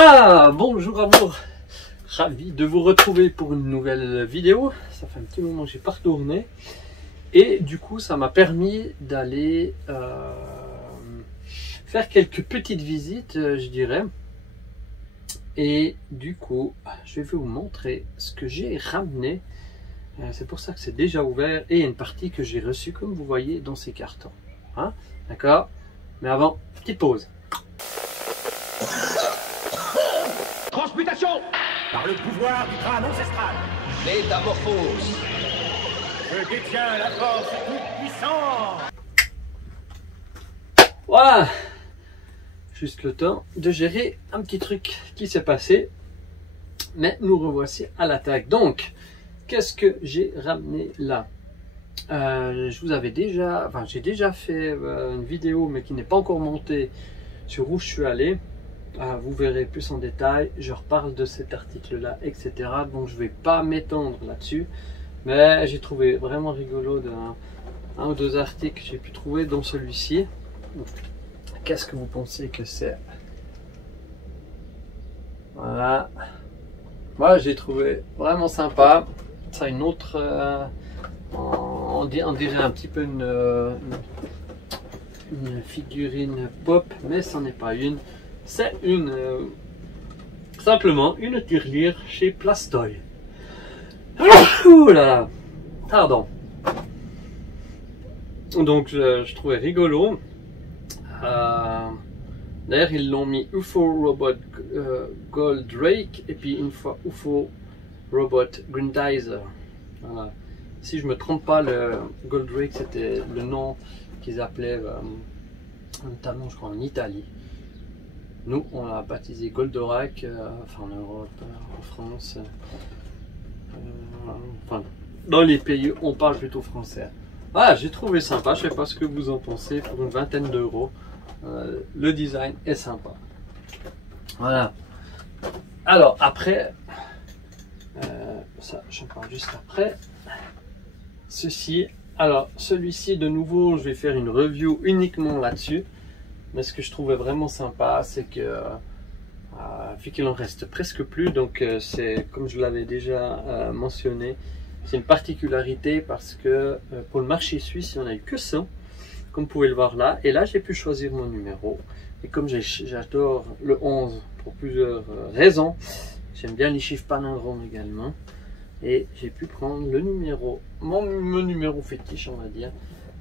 Voilà, bonjour à vous, ravi de vous retrouver pour une nouvelle vidéo. Ça fait un petit moment que j'ai pas retourné et du coup ça m'a permis d'aller faire quelques petites visites, je dirais. Et du coup, je vais vous montrer ce que j'ai ramené. C'est pour ça que c'est déjà ouvert et il y a une partie que j'ai reçue comme vous voyez dans ces cartons. Hein? D'accord? Mais avant, petite pause. Transmutation par le pouvoir du crâne ancestral. Métamorphose. Je détiens la force toute puissante. Voilà. Juste le temps de gérer un petit truc qui s'est passé. Mais nous revoici à l'attaque. Donc, qu'est-ce que j'ai ramené là? Je vous avais déjà, j'ai déjà fait une vidéo, mais qui n'est pas encore montée, sur où je suis allé. Vous verrez plus en détail. Je reparle de cet article-là, etc. Donc, je vais pas m'étendre là-dessus. Mais j'ai trouvé vraiment rigolo un ou deux articles que j'ai pu trouver, dont celui-ci. Qu'est-ce que vous pensez que c'est? Voilà. Moi, j'ai trouvé vraiment sympa. Ça a une autre... on dirait un petit peu une figurine pop, mais ce n'est pas une. C'est simplement une tirelire chez Plastoy. Ouh là là, pardon. Donc je trouvais rigolo. D'ailleurs ils l'ont mis UFO Robot Goldrake et puis une fois UFO Robot Grandizer. Voilà. Si je me trompe pas, le Goldrake c'était le nom qu'ils appelaient notamment je crois en Italie. Nous on l'a baptisé Goldorak, enfin en Europe, en France, enfin dans les pays on parle plutôt français. Voilà, j'ai trouvé sympa, je sais pas ce que vous en pensez, pour une vingtaine d'euros. Le design est sympa. Voilà. Alors après, ça j'en parle juste après. Ceci, alors celui-ci de nouveau je vais faire une review uniquement là-dessus, mais ce que je trouvais vraiment sympa c'est que vu qu'il en reste presque plus, donc c'est comme je l'avais déjà mentionné, c'est une particularité parce que pour le marché suisse il n'y en a eu que ça, comme vous pouvez le voir là, et là j'ai pu choisir mon numéro, et comme j'adore le 11 pour plusieurs raisons, j'aime bien les chiffres palindromes également. Et j'ai pu prendre le numéro, mon numéro fétiche on va dire,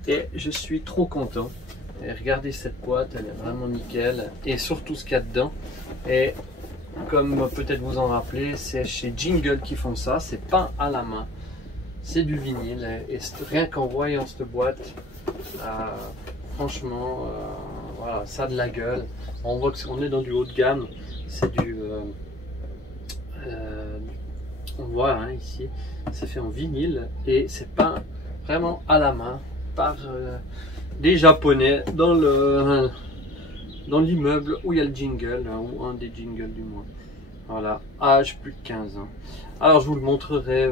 et je suis trop content. Et regardez cette boîte, elle est vraiment nickel, et surtout ce qu'il y a dedans. Et comme peut-être vous en rappelez, c'est chez Jingle qui font ça, c'est peint à la main, c'est du vinyle, et rien qu'en voyant cette boîte, franchement, voilà, ça a de la gueule. On voit qu'on est dans du haut de gamme, c'est du... on voit hein, ici, c'est fait en vinyle et c'est peint vraiment à la main par des japonais dans l'immeuble où il y a le jingle, hein, ou un des jingles du moins. Voilà, âge plus de 15 ans. Alors je vous le montrerai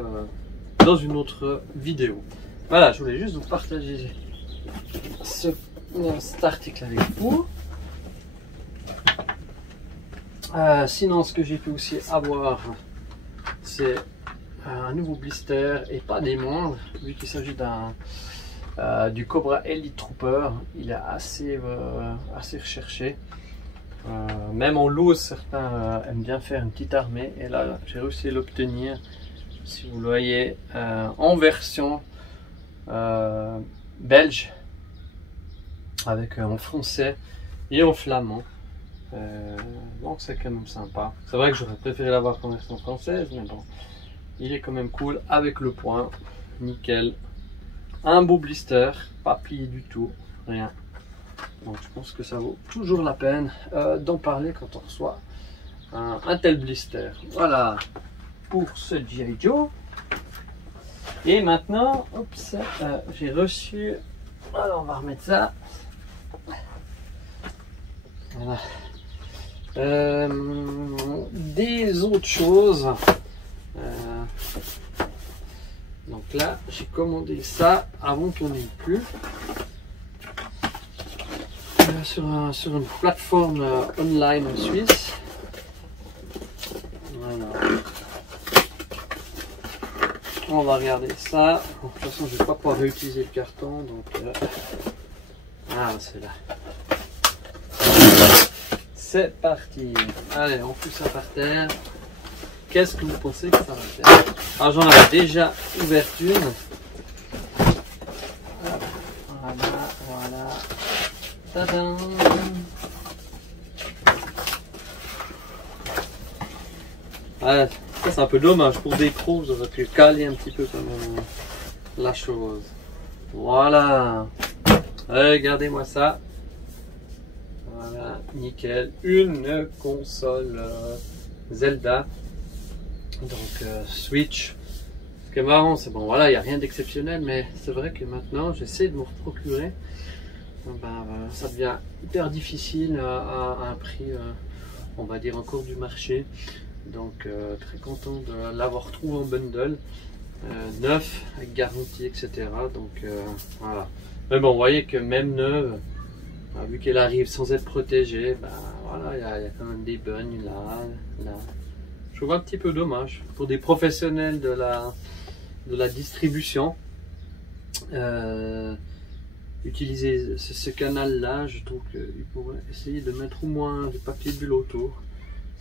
dans une autre vidéo. Voilà, je voulais juste vous partager cet article avec vous. Sinon ce que j'ai pu aussi avoir, c'est un nouveau blister et pas des moindres, vu qu'il s'agit du Cobra Elite Trooper. Il est assez recherché, même en loose certains aiment bien faire une petite armée, et là j'ai réussi à l'obtenir, si vous le voyez, en version belge, avec en français et en flamand. Donc c'est quand même sympa. C'est vrai que j'aurais préféré l'avoir en version française, mais bon, il est quand même cool avec le point, nickel. Un beau blister, pas plié du tout, rien. Donc je pense que ça vaut toujours la peine d'en parler quand on reçoit un tel blister. Voilà pour ce G.I. Joe. Et maintenant, j'ai reçu, alors on va remettre ça. Voilà. Des autres choses. Donc là, j'ai commandé ça avant qu'on n'ait plus. Sur une plateforme online en Suisse. On va regarder ça. De toute façon, je vais pas pouvoir réutiliser le carton, donc ah, c'est là. C'est parti. Allez, on fout ça par terre. Qu'est-ce que vous pensez que ça va faire? Alors, j'en avais déjà ouvert une. Voilà, voilà. Tadam. Ah, ça c'est un peu dommage pour des pros, j'aurais pu caler un petit peu quand même la chose. Voilà. Regardez-moi ça. Voilà, nickel. Une console Zelda. Donc Switch. Ce qui est marrant, c'est bon, voilà, il n'y a rien d'exceptionnel, mais c'est vrai que maintenant j'essaie de me procurer. Ça devient hyper difficile à un prix, on va dire, encore du marché. Donc très content de l'avoir trouvé en bundle, neuf, avec garantie, etc. Donc voilà. Mais bon, vous voyez que même neuve, vu qu'elle arrive sans être protégée, voilà, il y a quand même des bugs là. Je trouve un petit peu dommage pour des professionnels de la distribution. Utiliser ce canal là, je trouve qu'ils pourraient essayer de mettre au moins du papier bulle autour.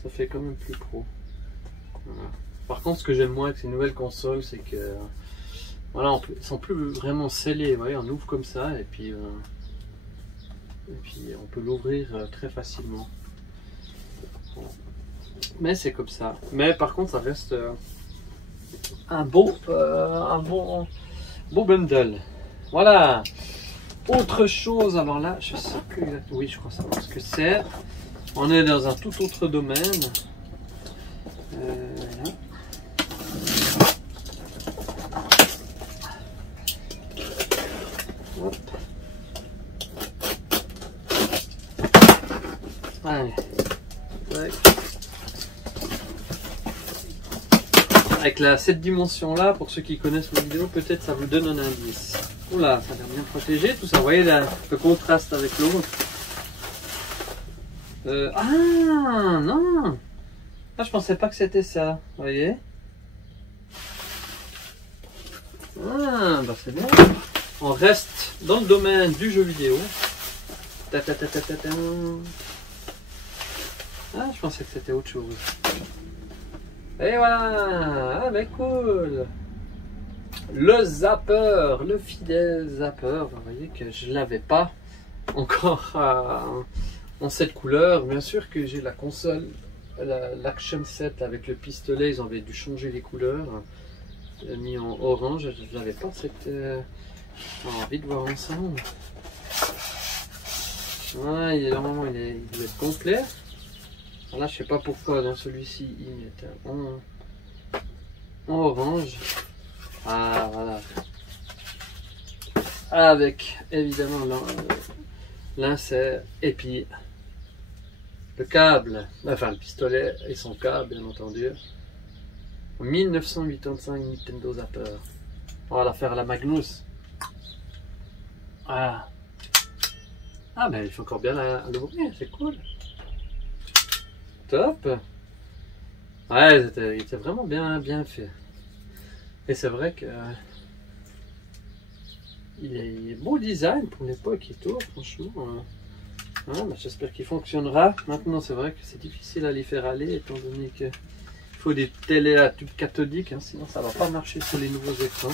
Ça fait quand même plus pro. Voilà. Par contre, ce que j'aime moins avec ces nouvelles consoles, c'est que voilà, ils sont plus vraiment scellés. Vous voyez, on ouvre comme ça et puis on peut l'ouvrir très facilement. Voilà. Mais c'est comme ça. Mais par contre, ça reste un bon bundle. Voilà. Autre chose, alors là, je sais plus exactement. Oui, je crois savoir ce que c'est. On est dans un tout autre domaine. Là. Hop. Allez. Ouais. Avec cette dimension là, pour ceux qui connaissent la vidéo, peut-être ça vous donne un indice. Oula, ça a l'air bien protégé tout ça. Vous voyez là, le contraste avec l'autre. Ah non! Ah, je pensais pas que c'était ça, vous voyez? Ah, bah c'est bien. On reste dans le domaine du jeu vidéo. Ah, je pensais que c'était autre chose. Et voilà! Ah, mais cool! Le zapper, le fidèle zapper. Vous voyez que je l'avais pas encore en cette couleur. Bien sûr que j'ai la console, l'action set avec le pistolet. Ils avaient dû changer les couleurs. Mis en orange. Je l'avais pas cette. J'ai envie de voir ensemble. Ouais, normalement il doit être complet. Alors là, je sais pas pourquoi dans celui-ci il était en orange. Ah voilà. Avec évidemment l'insert et puis le câble, enfin le pistolet et son câble bien entendu. 1985 Nintendo Zapper. On va la faire à la Magnus. Ah. Ah ben il faut encore bien l'ouvrir, c'est cool. Top. Ouais, il était vraiment bien fait. Et c'est vrai que il est beau design pour l'époque et tout, franchement. J'espère qu'il fonctionnera. Maintenant, c'est vrai que c'est difficile à les faire aller, étant donné qu'il faut des télés à tube cathodique, hein, sinon ça va pas marcher sur les nouveaux écrans.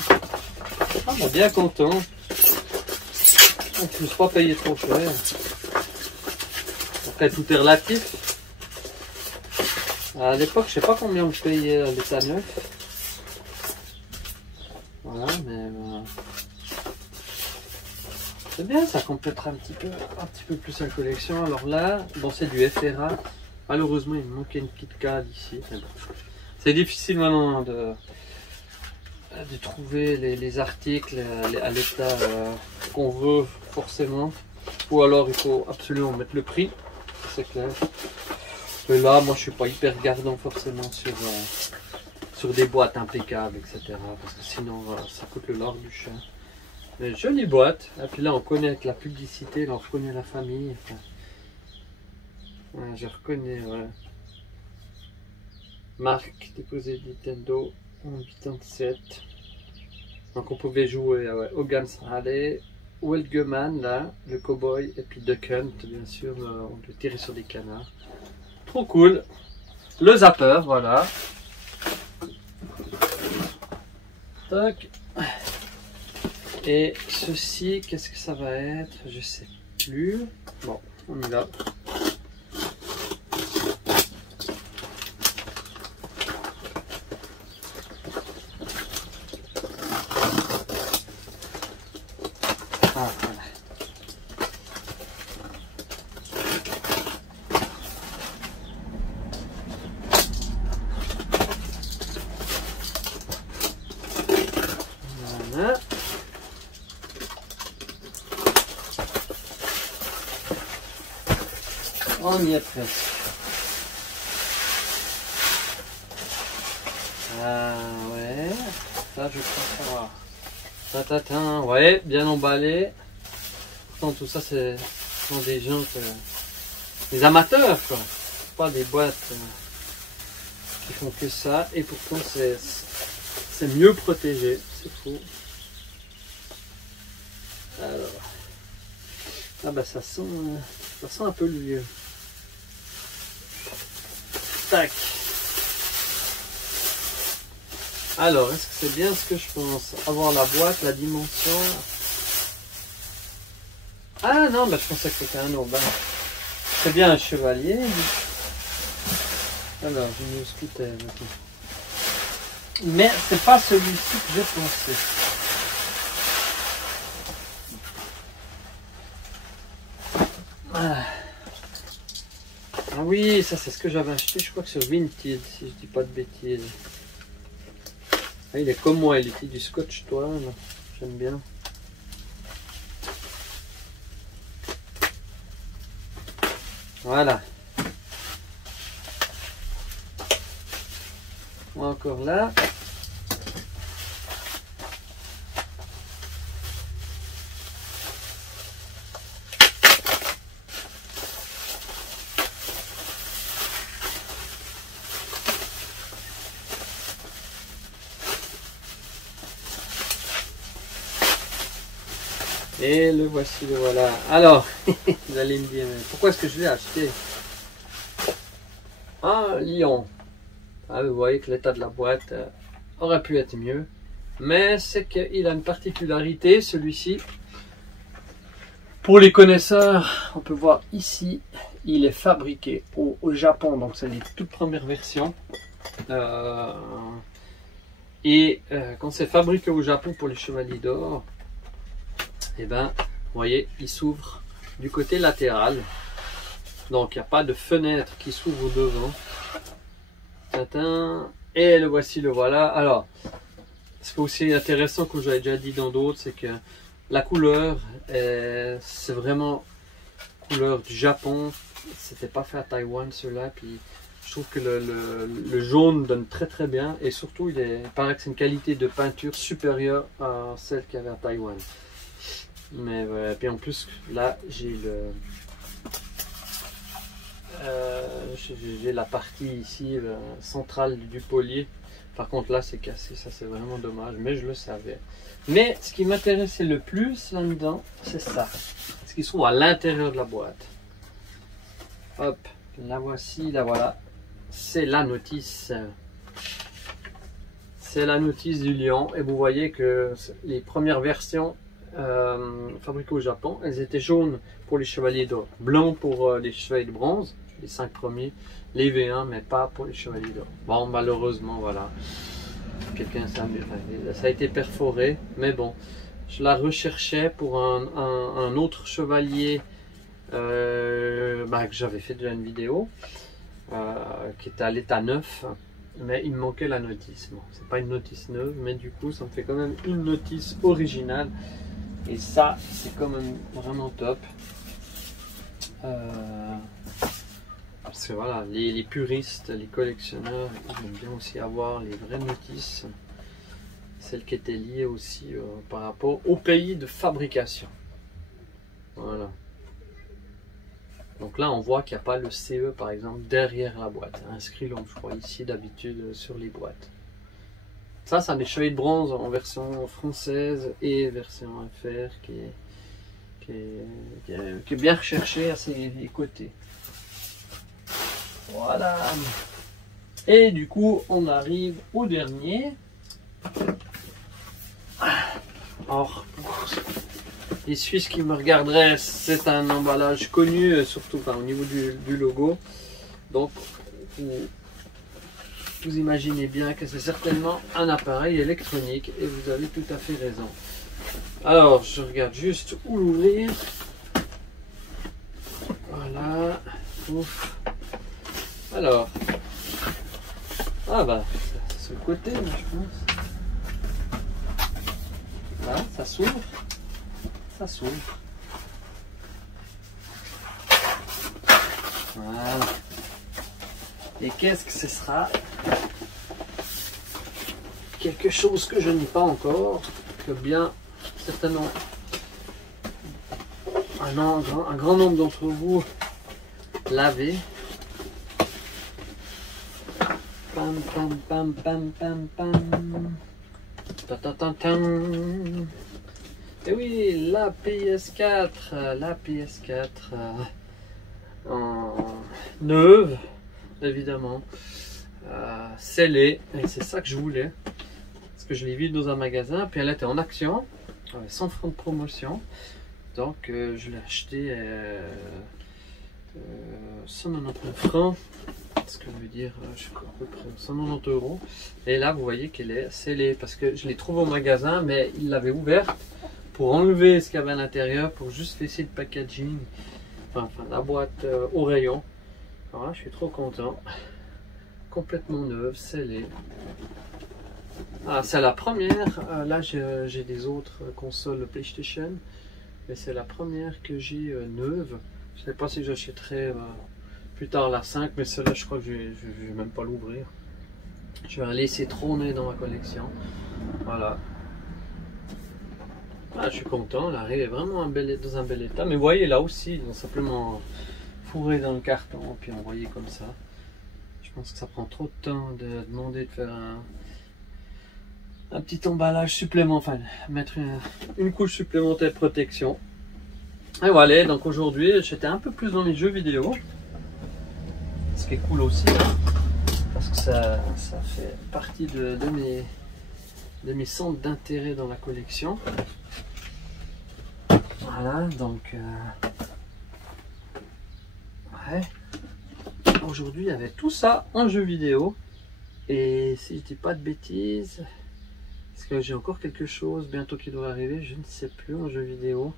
Ah, bah, bien content. On ne peut pas payer trop cher. Après, tout est relatif. À l'époque, je sais pas combien on payait l'état neuf. Voilà, mais c'est bien, ça complétera un petit peu plus la collection. Alors là, bon, c'est du FRA. Malheureusement, il me manquait une petite carte ici. Bon. C'est difficile maintenant de trouver les articles à l'état qu'on veut forcément. Ou alors, il faut absolument mettre le prix. C'est clair. Et là, moi, je suis pas hyper regardant forcément sur des boîtes impeccables, etc. Parce que sinon, ça coûte le lard du chat. Mais jolie boîte. Et puis là, on connaît avec la publicité, là, on reconnaît la famille. Enfin, ouais, je reconnais, ouais. Marque déposée Nintendo en 87. Donc on pouvait jouer au Guns Rally, Wildgeman là, le cowboy, et puis Duck Hunt bien sûr, on peut tirer sur des canards. Trop cool. Le zapper, voilà. Tac. Et ceci, qu'est-ce que ça va être? Je sais plus. Bon, on y va. Ah, voilà. Voilà. On y est presque. Ah ouais, ça je crois savoir. Tatatin, ouais, bien emballé. Pourtant tout ça c'est sont des gens des amateurs quoi. Pas des boîtes qui font que ça. Et pourtant c'est mieux protégé, c'est fou. Alors, ah bah ça sent un peu le vieux. Tac. Alors, est-ce que c'est bien ce que je pense? Avoir la boîte, la dimension. Ah non, bah je pensais que c'était un urbain. C'est bien un chevalier. Alors, j'ai mis au scooter. Mais c'est pas celui-ci que j'ai pensé. Ah oui, ça c'est ce que j'avais acheté, je crois que sur Vinted, si je dis pas de bêtises. Ah, il est comme moi, il est du scotch toile, j'aime bien. Voilà. Encore là. Et le voici, le voilà. Alors, vous allez me dire, mais pourquoi est-ce que je l'ai acheté? Un lion. Ah, vous voyez que l'état de la boîte aurait pu être mieux. Mais c'est qu'il a une particularité, celui-ci. Pour les connaisseurs, on peut voir ici, il est fabriqué au Japon. Donc, c'est les toutes premières versions. Quand c'est fabriqué au Japon pour les chevaliers d'or, et ben, vous voyez, il s'ouvre du côté latéral. Donc, il n'y a pas de fenêtre qui s'ouvre devant. Et le voici, le voilà. Alors, ce qui est aussi intéressant, comme j'avais déjà dit dans d'autres, c'est que la couleur, c'est vraiment couleur du Japon. C'était pas fait à Taïwan, ceux-là. Puis, je trouve que le jaune donne très très bien. Et surtout, il paraît que c'est une qualité de peinture supérieure à celle qu'il y avait à Taïwan. Mais voilà. Puis en plus, là, j'ai la partie ici centrale du poly. Par contre là c'est cassé, ça c'est vraiment dommage, mais je le savais. Mais ce qui m'intéressait le plus là-dedans, c'est ça, ce qui se trouve à l'intérieur de la boîte. Hop, la voici, la voilà. C'est la notice. C'est la notice du lion. Et vous voyez que les premières versions fabriquées au Japon, elles étaient jaunes pour les chevaliers d'or, blanc pour les chevaliers de bronze, les 5 premiers, les V1, mais pas pour les chevaliers d'or. Bon, malheureusement, voilà. Quelqu'un ça a été perforé, mais bon, je la recherchais pour un autre chevalier que j'avais fait déjà une vidéo, qui était à l'état neuf, mais il me manquait la notice. Bon, c'est pas une notice neuve, mais du coup, ça me fait quand même une notice originale. Et ça, c'est quand même vraiment top. Parce que voilà, les puristes, les collectionneurs, ils aiment bien aussi avoir les vraies notices. Celles qui étaient liées aussi par rapport au pays de fabrication. Voilà. Donc là, on voit qu'il n'y a pas le CE, par exemple, derrière la boîte. Inscrit, je crois, ici d'habitude sur les boîtes. Ça, c'est des chevaliers de bronze en version française et version FR qui est bien recherché à ses côtés. Voilà. Et du coup, on arrive au dernier. Alors, pour les Suisses qui me regarderaient, c'est un emballage connu, surtout au niveau du logo. Donc, vous imaginez bien que c'est certainement un appareil électronique et vous avez tout à fait raison. Alors, je regarde juste où l'ouvrir. Voilà. Ouf. Alors, ah bah, c'est sur le côté, moi, je pense. Là, ça s'ouvre. Ça s'ouvre. Voilà. Et qu'est-ce que ce sera? Quelque chose que je n'ai pas encore, que bien certainement un grand nombre d'entre vous l'avez. Pam pam pam pam pam pam. Ta ta ta ta. Et oui, la PS4 en neuve, évidemment, scellée, et c'est ça que je voulais, parce que je l'ai vue dans un magasin, puis elle était en action, 100 francs de promotion, donc je l'ai acheté 199 francs, ce que veut dire, je crois à peu près 190 €, et là vous voyez qu'elle est scellée, parce que je l'ai trouvée au magasin, mais il l'avait ouverte, pour enlever ce qu'il y avait à l'intérieur, pour juste laisser le packaging, enfin la boîte au rayon. Voilà, je suis trop content. Complètement neuve, scellée. Ah, c'est la première. Là, j'ai des autres consoles PlayStation, mais c'est la première que j'ai neuve. Je ne sais pas si j'achèterai plus tard la 5, mais celle-là, je crois que je vais même pas l'ouvrir. Je vais la laisser trôner dans ma collection. Voilà. Ah, je suis content, elle arrive vraiment dans un bel état. Mais vous voyez, là aussi, ils ont simplement fourré dans le carton, puis envoyé comme ça. Je pense que ça prend trop de temps de demander de faire un petit emballage supplémentaire, enfin, mettre une couche supplémentaire de protection. Et voilà, donc aujourd'hui, j'étais un peu plus dans les jeux vidéo. Ce qui est cool aussi, hein, parce que ça fait partie de mes centres d'intérêt dans la collection. Voilà, donc ouais. Aujourd'hui il y avait tout ça en jeu vidéo, et si je dis pas de bêtises, est-ce que j'ai encore quelque chose bientôt qui doit arriver, je ne sais plus, en jeu vidéo.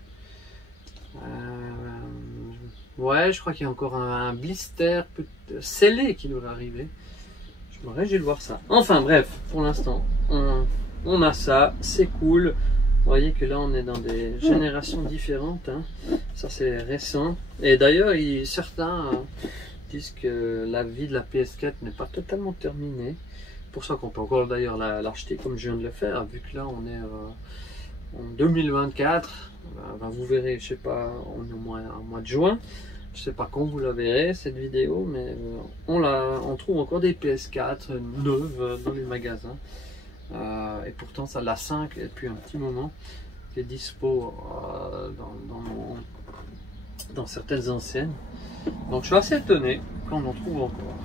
Ouais, je crois qu'il y a encore un blister scellé qui doit arriver. Je me réjouis de voir ça. Enfin bref, pour l'instant on a ça, c'est cool. Vous voyez que là on est dans des générations différentes, hein. Ça c'est récent. Et d'ailleurs certains disent que la vie de la PS4 n'est pas totalement terminée. Pour ça qu'on peut encore d'ailleurs l'acheter comme je viens de le faire, vu que là on est en 2024. Ben, vous verrez, je sais pas, on est au mois de juin. Je sais pas quand vous la verrez cette vidéo, mais on trouve encore des PS4 neuves dans les magasins. Et pourtant ça la 5 depuis un petit moment qui est dispo dans certaines enseignes, donc je suis assez étonné qu'on en trouve encore.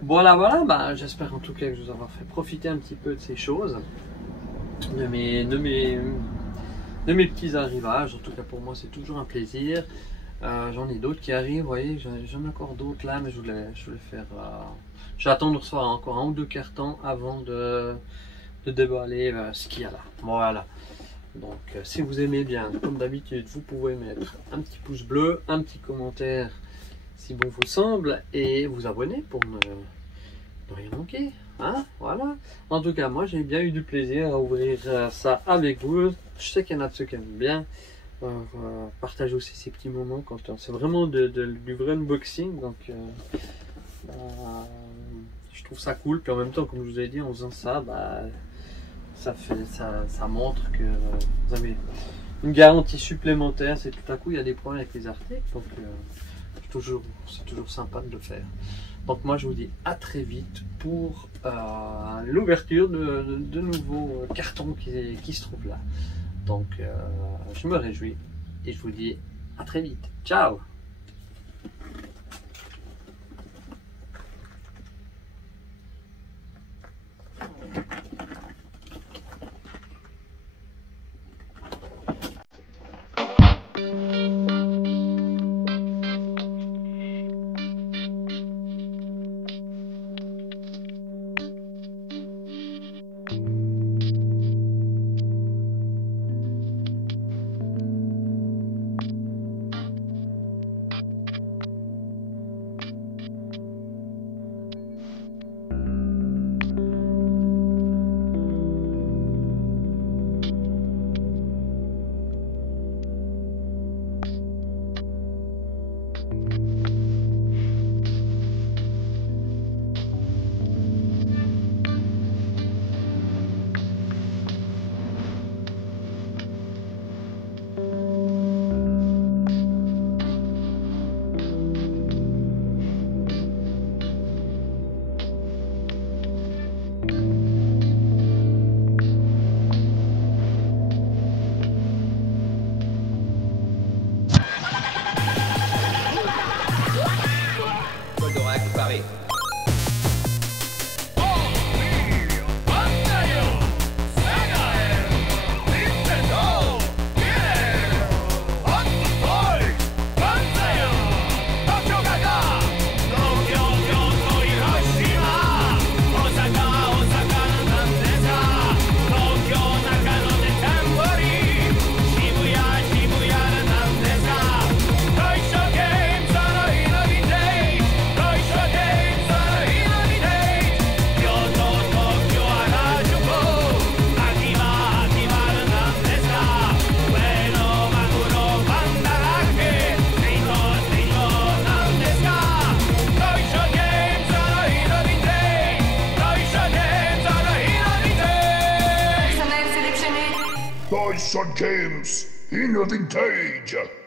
Voilà, bah, j'espère en tout cas que je vous avoir fait profiter un petit peu de ces choses, de mes petits arrivages. En tout cas pour moi c'est toujours un plaisir. J'en ai d'autres qui arrivent, vous voyez, j'en ai encore d'autres là, mais je voulais faire. J'attends de recevoir encore 1 ou 2 cartons avant de déballer ce qu'il y a là. Voilà. Donc si vous aimez bien, comme d'habitude, vous pouvez mettre un petit pouce bleu, un petit commentaire si bon vous semble, et vous abonner pour ne rien manquer. Hein, voilà. En tout cas, moi j'ai bien eu du plaisir à ouvrir ça avec vous. Je sais qu'il y en a de ceux qui aiment bien. Partage aussi ces petits moments quand c'est vraiment du vrai unboxing, donc je trouve ça cool. Puis en même temps, comme je vous ai dit, en faisant ça, bah, ça montre que vous avez une garantie supplémentaire. C'est tout à coup il y a des problèmes avec les articles, donc c'est toujours sympa de le faire. Donc moi je vous dis à très vite pour l'ouverture de nouveaux cartons qui se trouvent là. Donc je me réjouis et je vous dis à très vite. Ciao! Toys and Games in a Vintage.